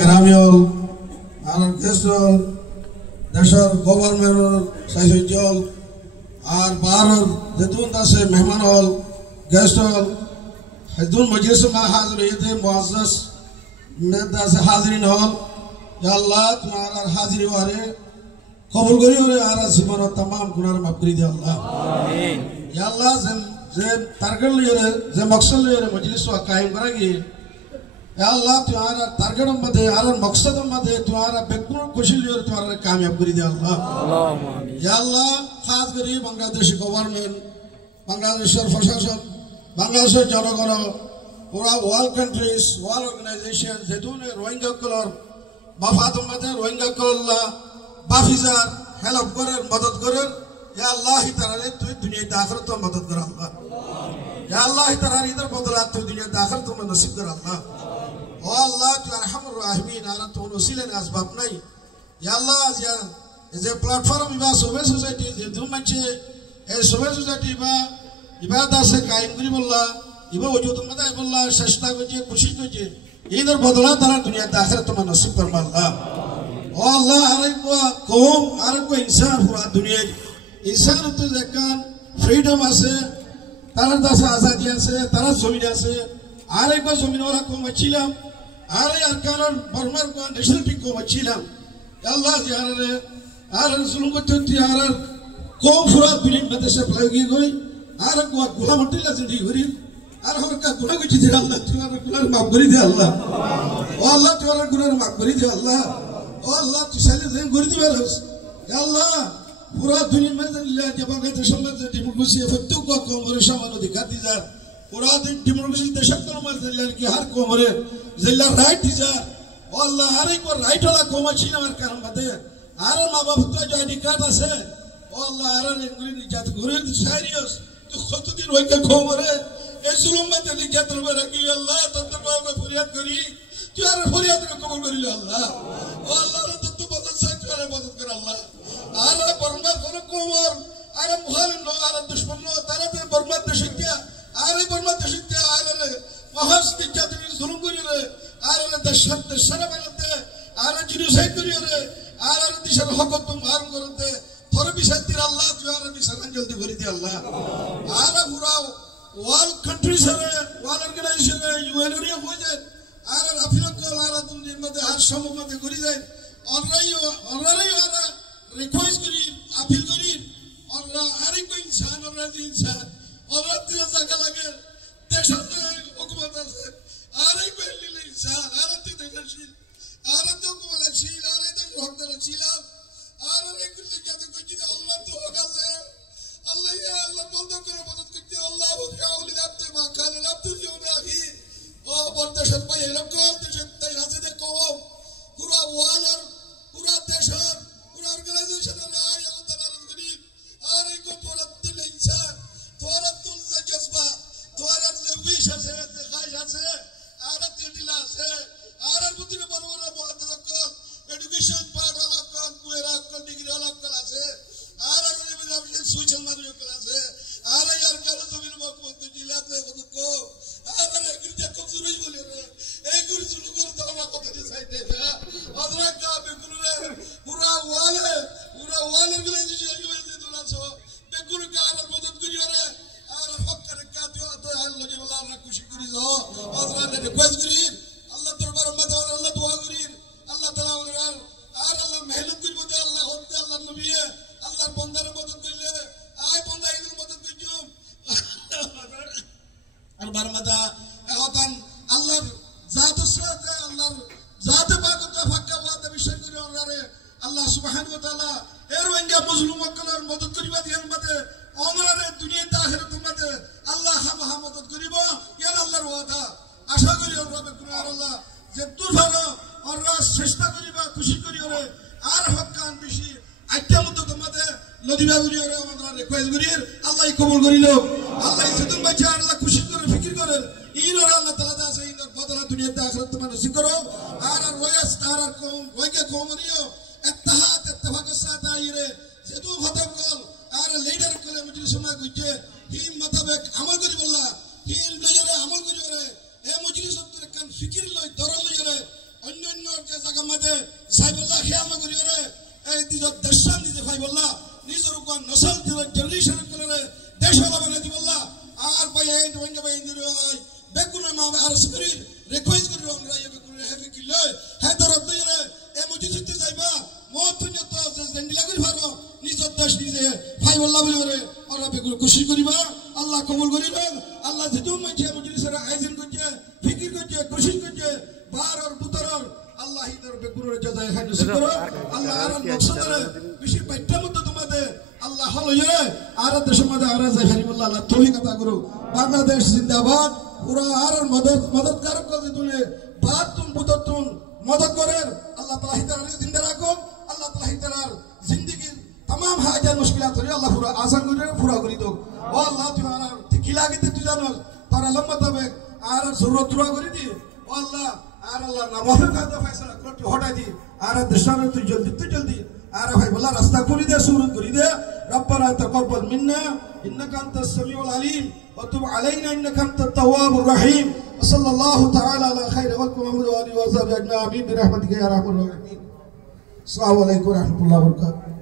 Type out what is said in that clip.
গ্রামীণ আর দেশল দেশের গভর্নমেন্ট সাইজল আর বারর যেতুন আছে মেহমান হল গেস্ট হল হেদুন মজলিস মা হাজির হইতে মুআজ্জাজ মেদাসে হাজিরিন হল ইয়া আল্লাহ তোমার হাজিরি ওয়ারে কবুল করি ওরে আর জীবন तमाम গুনাহ মাফ করে দে আল্লাহ আমিন ইয়া আল্লাহ যে টার্গেট লিয়ে যে মকসদ লিয়ে মজলিস ওয়া কায়েম করা গিয়ে या अल्लाह तुम्हारा टारगेट मध्य आरन मकसद मध्य तुम्हारा बेकुल कोशिश लियो तुम्हारा कामयाब करी दे अल्लाह या अल्लाह खास करी बांग्लादेश गवर्नमेंट बांग्लादेश प्रशासन बांग्लादेश जनगण पूरा वर्ल्ड कंट्रीज वर्ल्ड ऑर्गेनाइजेशन जेतुने रोहिंग्या कलर मफाद मध्य रोहिंग्या कलर बाफिजार हेल्प करे मदद करे या अल्लाह ही तरह तू दुनिया दाखिल तो मदद कर अल्लाह या अल्लाह ही तरह इधर बदला तू दुनिया दाखिल तो नसीब कर अल्लाह ओ अल्लाह तू अरहमुर राहिमीन आरा तो वसीले असबाब नहीं या अल्लाह जे प्लेटफॉर्म इबा सोवे सोसाइटी जे दु मानचे ए सोवे सोसाइटी बा इबादत से कायम करी बोलला इबा वजूद मदाय बोलला চেষ্টা করছে খুশি করছে इधर बदला तारा दुनिया दाखिल तो नसीब कर अल्लाह ओ अल्लाह आरे को कौम आरे को इंसान पूरा दुनिया इंसान तो जकान फ्रीडम আছে তারা দাসে আজাদি আছে তারা জমিন আছে আরে কো জমিন ওরা কম ছিলাম আরে আর কারণ বর্মার কো ন্যাশনাল টিক কম ছিলাম আল্লাহ জিয়ারে আর জুলুম করতে আর কম ফুরা দুনিয়া মধ্যে লাগি গই আর কো গুনাহ মতি লাগে দি ঘুরি আর হর কা গুনাহ কইছি যে আল্লাহ তোমার গুনাহ মাফ করে দে আল্লাহ ও আল্লাহ তোমার গুনাহ মাফ করে দে আল্লাহ ও আল্লাহ তুই সালে দেন করে দিবে আল্লাহ पूरा दुनिया में जब आगे देशों में डेमोक्रेसी फत्तू को कॉमरे शामिल अधिकार दिया पूरा डेमोक्रेसी देशक तो में जिल्ला की हर कॉमरे जिल्ला राइट दिया अल्लाह हर एक को राइट वाला कॉमर चीना में काम बते हर माँ बाप तो जो आईडी कार्ड है अल्लाह हर एक गुरी निजात गुरी सारियस तो खुद दिन वही का कॉमरे ये जुल्म में तो निजात रुपए रखी अल्लाह तो बाप में फरियाद करी तू यार फरियाद को कबूल करी अल्लाह अल्लाह तो मदद से तुम्हारे मदद कर अल्लाह आरा बर्मा कोन कोमर आरा मुहाल नो आरा दुश्मन नो तारा ते बर्मा दशक्या आरे बर्मा दशक्या आरे महास तिजात नि जुलुम करी रे आरे दशत सरा बनते आरे जिनुसाइड करी रे आरे दिशर हक तो मार करते थोर बिशातिर अल्लाह तुआरे बिसरन जल्दी भरी दे अल्लाह आरा पूरा वर्ल्ड कंट्रीज रे वर्ल्ड ऑर्गेनाइजेशन यूएन रे हो जाए आरे अफिलक आरा तुम मध्य हर समूह मध्य करी जाए ऑनलाइन आरा रिक्वेस्ट करी अपील करी और हर कोई इंसान और इंसान और तेरा जगह लगे देशों में हुकूमत से हर कोई लीले इंसान हर ते देशशील हर ते हुकूमतशील हर ते हकदारशील हर एक लिखा तो कुछ अल्लाह तो होगा से अल्लाह या अल्लाह बोलते करो मदद करते अल्लाह वो क्या उली लाते मां खाने लाते जो राखी ओ बर्दाश्त पे ये लोग देश से देखो पूरा वालर पूरा देश organization रे आया तो नाराज गरीब आरे को थोड़ा दिल इंसान थोड़ा तुल से जज्बा थोड़ा से विश से ख्वाहिश से आरे दिल से आरे बुद्धि बरोबर मुहद्दिस को एजुकेशन पार्ट वाला को पूरा को डिग्री वाला को से आरे में सोशल माध्यम को से आरे यार कर तो बिन को जिला से को आरे गिरते को जरूरी बोले रे एक गुरु जुलू कर दवा को के साइड है अदरा का बिल्कुल पूरा वाले ऑर्गेनाइजेशन के वजह दुला सो बेकुल कार मदद करियो रे और हक कर का तो हाल लगे वाला ना खुशी करी जो अदरा ने रिक्वेस्ट करी अल्लाह दरबार में अल्लाह दुआ करी अल्लाह ताला और अल्लाह मेहनत करी बोले अल्लाह होते अल्लाह नबी है अल्लाह बंदर मदद कर ले आय बंदा इधर मदद कर जो और बरमदा होतन अल्लाह जात सत अल्लाह जात पाक तो फक्का बात विषय करी और रे अल्लाह सुब्हानाहु व तआला एरोंगा मजलूम कलर मदद करिबा दियान मते ओनरे दुनिया आखिरत मते अल्लाह हम मदद करिबो या अल्लाहर वादा आशा करी और रब कुरान अल्लाह जे तुफान और চেষ্টা করিবা খুশি করি ওরে আর হকান বেশি আইটা মত মতে নদিবা করি ওরে আমরা রিকোয়েস্ট করি আল্লাহ কবুল করিলো আল্লাহ সেদিন বাচ্চা আল্লাহ খুশি করে ফিকির করে ইন ওরে আল্লাহ তাআলা দাসে ইন বদলা দুনিয়া আখিরাত মানে নসিব করো আর ওয়াস আর কম ওইকে কমরিও اتحاد اتفاق الساعة آئیرے زدو خطب کل آر لیڈر کلے مجلس میں گجے ہیم مطابق عمل کری بلّا ہیم لیجرے عمل کری برے اے مجلس اتر کن فکر لوئی دورل لیجرے अन्य কামাতে সাইবুল্লাহ খেয়াল করি করে এই দিজত দেশান দিতে ভাইবুল্লাহ নিজের উপর নসল জেনারেশন করে দেশ হলা বানাই দিবল্লাহ আর বাইন ওইঙ্গা বাইন দির বেকুনের মা আর স্পিরিট রিকোয়েস্ট করি আমরা এই বেকুনের হেভি কিলে হেদর দইরে এ মজিদতে যাইবা মতুন্য তো জেন্ডিলা করি ভারো নিজের দেশ নিজে ভাইবুল্লাহ বলি করে আর বেকুন খুশি করিবা আল্লাহ কবুল করিবেন আল্লাহ যেহেতু মাঝে মজলিসের আয়োজন করছে ফিকির করছে কোশিশ করছে বার আর বুতরর আল্লাহ ইদর বেকুনের জাযায়ে খায় নসিব করো আল্লাহ আর মকসদরে বেশি বাইটা মতো তোমাদের আল্লাহ হলো ইয়ে আর দেশের মধ্যে আর যাই হারিবুল্লাহ আল্লাহ তৌফিক আতা করো বাংলাদেশ জিন্দাবাদ পুরা আর মদতকারক করে তুলে বাদ তুম বুততুন মদত করেন আল্লাহ তাআলা হিতার জিন্দা রাখো আল্লাহ তাআলা হিতার জিন্দেগির तमाम हाजा मुश्किलात रे अल्लाह पूरा आसान করে पूरा করি দাও ও আল্লাহ তোমার কি লাগে তুই জানো তার লম্বা তবে আর জরুরত পুরা করে দি ও আল্লাহ আর আল্লাহ না ওয়াফাক দা ফয়সালা করতে হটাই দি আর দেশানে তুই জলদি আর ভাই বলা রাস্তা করে দে সুরত করে দে রব্বানা তাকাব্বাল মিন্না ইন্নাকা আনতাস সামিউল আলিম ওয়া তুব আলাইনা ইন্নাকা আনতাত তাওয়াবুর রহিম সাল্লাল্লাহু তাআলা আলা খাইরি ওয়ালকুম মুহাম্মদ ওয়া আলিহি ওয়া সাহবিহি আজমাইন বিরহমাতিকা ইয়া রাহমার রাহিম আসসালামু আলাইকুম ওয়া রাহমাতুল্লাহি ওয়া বারাকাতুহু